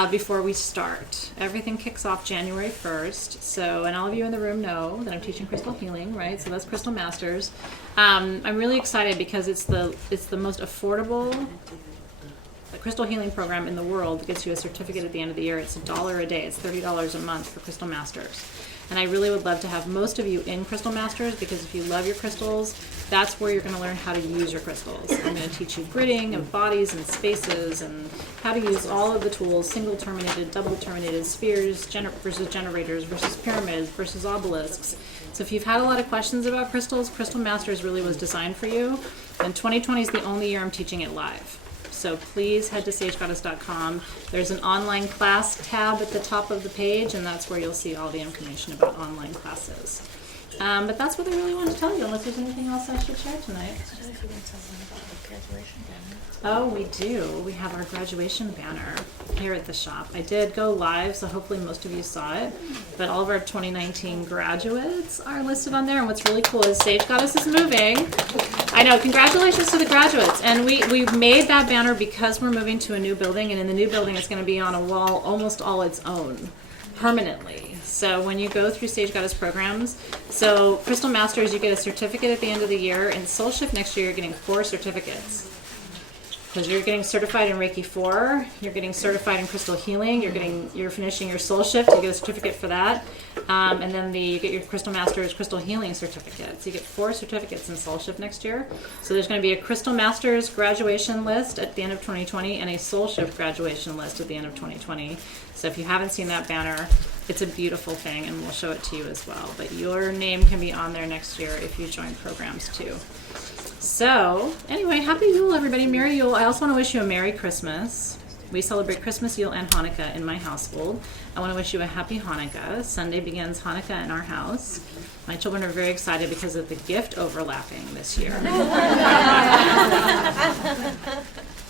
before we start. Everything kicks off January 1st. So, and all of you in the room know that I'm teaching crystal healing, right? So that's Crystal Masters. I'm really excited because it's the most affordable crystal healing program in the world that gets you a certificate at the end of the year. It's $1 a day. It's $30 a month for Crystal Masters. And I really would love to have most of you in Crystal Masters, because if you love your crystals, that's where you're going to learn how to use your crystals. I'm going to teach you gridding of bodies and spaces and how to use all of the tools, single terminated, double terminated, spheres versus generators versus pyramids versus obelisks. So if you've had a lot of questions about crystals, Crystal Masters really was designed for you. And 2020 is the only year I'm teaching it live. So please head to sagegoddess.com. There's an online class tab at the top of the page, and that's where you'll see all the information about online classes. But that's what I really wanted to tell you, unless there's anything else I should share tonight. Oh, we do. We have our graduation banner here at the shop. I did go live, so hopefully most of you saw it. But all of our 2019 graduates are listed on there. And what's really cool is Sage Goddess is moving. I know, congratulations to the graduates. And we made that banner because we're moving to a new building. And in the new building, it's going to be on a wall almost all its own, permanently. So when you go through Sage Goddess programs, so Crystal Masters, you get a certificate at the end of the year. And Soul Shift next year, you're getting 4 certificates. Because you're getting certified in Reiki 4, you're getting certified in Crystal Healing, you're finishing your Soul Shift, you get a certificate for that, and then you get your Crystal Masters Crystal Healing certificate. So you get 4 certificates in Soul Shift next year. So there's going to be a Crystal Masters graduation list at the end of 2020 and a Soul Shift graduation list at the end of 2020. So if you haven't seen that banner, it's a beautiful thing, and we'll show it to you as well. But your name can be on there next year if you join programs too. So, anyway, Happy Yule, everybody. Merry Yule. I also want to wish you a Merry Christmas. We celebrate Christmas, Yule, and Hanukkah in my household. I want to wish you a Happy Hanukkah. Sunday begins Hanukkah in our house. My children are very excited because of the gift overlapping this year.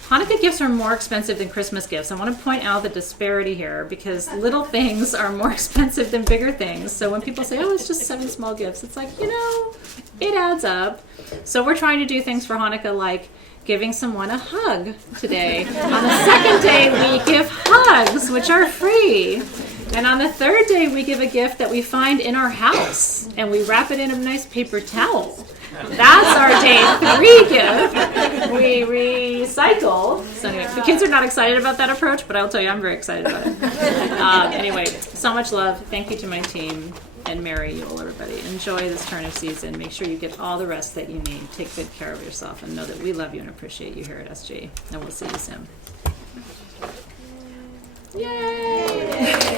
Hanukkah gifts are more expensive than Christmas gifts. I want to point out the disparity here because little things are more expensive than bigger things. So when people say, oh, it's just 7 small gifts, it's like, it adds up. So we're trying to do things for Hanukkah like giving someone a hug today. On the second day, we give hugs, which are free. And on the third day, we give a gift that we find in our house, and we wrap it in a nice paper towel. That's our day 3 gift. We recycle. So anyway, the kids are not excited about that approach, but I'll tell you, I'm very excited about it. Anyway, so much love. Thank you to my team, and Merry Yule, everybody. Enjoy this turn of season. Make sure you get all the rest that you need. Take good care of yourself, and know that we love you and appreciate you here at SG. And we'll see you soon. Yay!